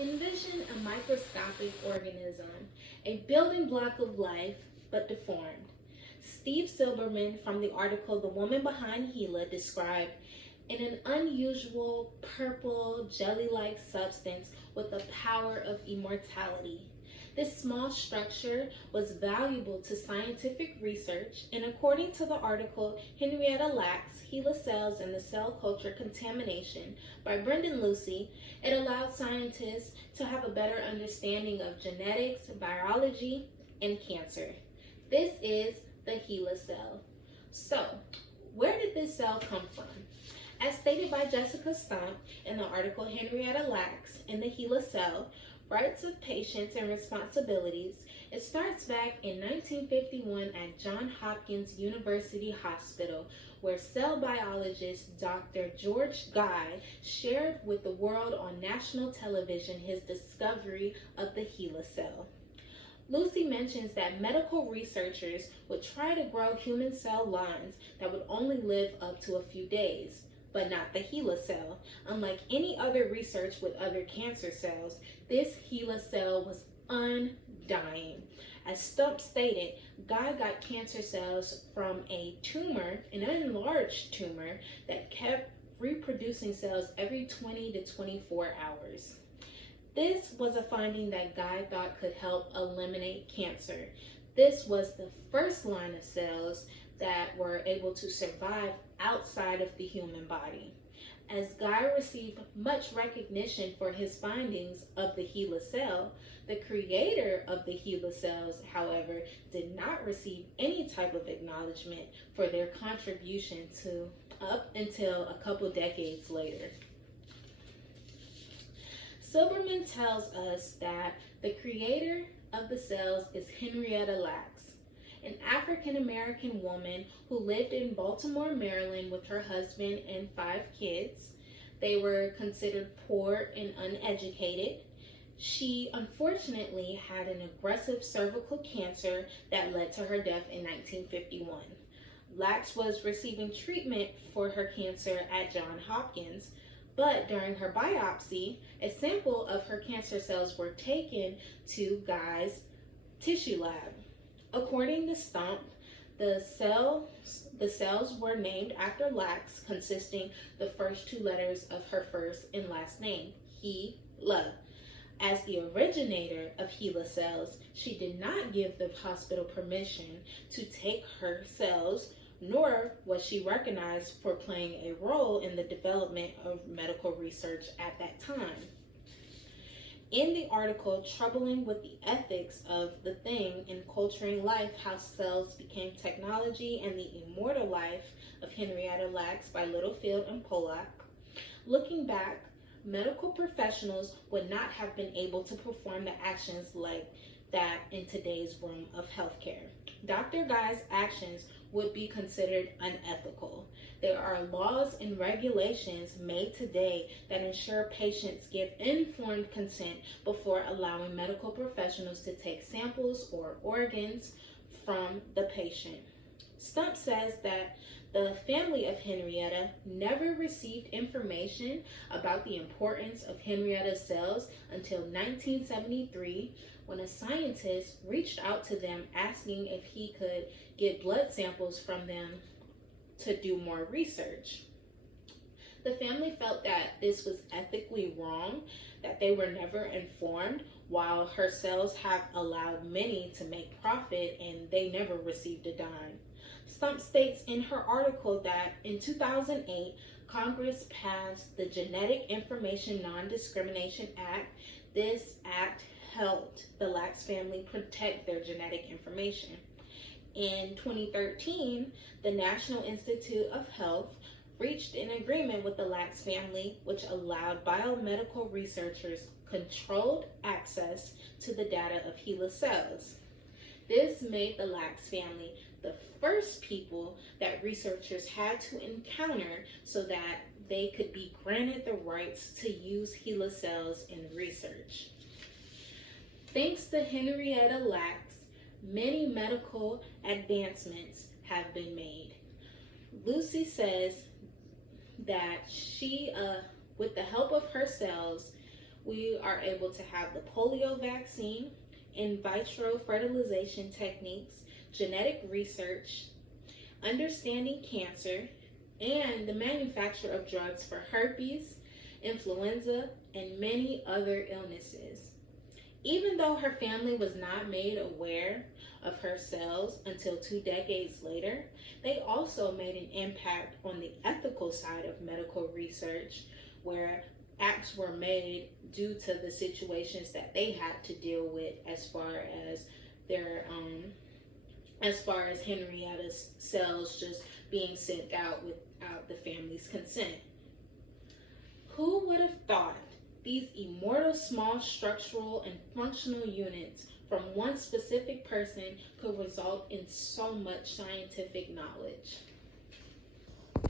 Envision a microscopic organism, a building block of life, but deformed. Steve Silberman from the article The Woman Behind HeLa described in an unusual purple jelly-like substance with the power of immortality. This small structure was valuable to scientific research, and according to the article Henrietta Lacks, HeLa Cells and the Cell Culture Contamination by Brendan Lucy, it allowed scientists to have a better understanding of genetics, biology, and cancer. This is the HeLa cell. So, where did this cell come from? As stated by Jessica Stump in the article Henrietta Lacks in the HeLa Cell, Rights of Patients and Responsibilities, it starts back in 1951 at Johns Hopkins University Hospital, where cell biologist Dr. George Guy shared with the world on national television his discovery of the HeLa cell. Lucy mentions that medical researchers would try to grow human cell lines that would only live up to a few days, but not the HeLa cell. Unlike any other research with other cancer cells, this HeLa cell was undying. As Stump stated, Guy got cancer cells from a tumor, an enlarged tumor, that kept reproducing cells every 20 to 24 hours. This was a finding that Guy thought could help eliminate cancer. This was the first line of cells that were able to survive outside of the human body. As Guy received much recognition for his findings of the HeLa cell, the creator of the HeLa cells, however, did not receive any type of acknowledgement for their contribution to up until a couple decades later. Silberman tells us that the creator of the cells is Henrietta Lacks, an African-American woman who lived in Baltimore, Maryland with her husband and 5 kids. They were considered poor and uneducated. She unfortunately had an aggressive cervical cancer that led to her death in 1951. Lacks was receiving treatment for her cancer at Johns Hopkins, but during her biopsy, a sample of her cancer cells were taken to Guy's tissue lab. According to Stump, the cells were named after Lacks, consisting the first 2 letters of her first and last name, HeLa. As the originator of HeLa cells, she did not give the hospital permission to take her cells, nor was she recognized for playing a role in the development of medical research at that time. In the article, Troubling with the Ethics of the Thing in Culturing Life, How Cells Became Technology and the Immortal Life of Henrietta Lacks by Littlefield and Pollack, looking back, medical professionals would not have been able to perform the actions like that in today's realm of healthcare. Dr. Guy's actions would be considered unethical. There are laws and regulations made today that ensure patients give informed consent before allowing medical professionals to take samples or organs from the patient. Stump says that the family of Henrietta never received information about the importance of Henrietta's cells until 1973, when a scientist reached out to them asking if he could get blood samples from them to do more research. The family felt that this was ethically wrong, that they were never informed, while her cells have allowed many to make profit and they never received a dime. Stump states in her article that in 2008, Congress passed the Genetic Information Non-Discrimination Act. This act helped the Lacks family protect their genetic information. In 2013, the National Institute of Health reached an agreement with the Lacks family, which allowed biomedical researchers controlled access to the data of HeLa cells. This made the Lacks family the first people that researchers had to encounter so that they could be granted the rights to use HeLa cells in research. Thanks to Henrietta Lacks, many medical advancements have been made. Lucy says that she, with the help of her cells, we are able to have the polio vaccine, in vitro fertilization techniques, genetic research, understanding cancer, and the manufacture of drugs for herpes, influenza, and many other illnesses. Even though her family was not made aware of her cells until 2 decades later, they also made an impact on the ethical side of medical research, where acts were made due to the situations that they had to deal with as far as Henrietta's cells just being sent out without the family's consent. Who would have thought these immortal small structural and functional units from one specific person could result in so much scientific knowledge?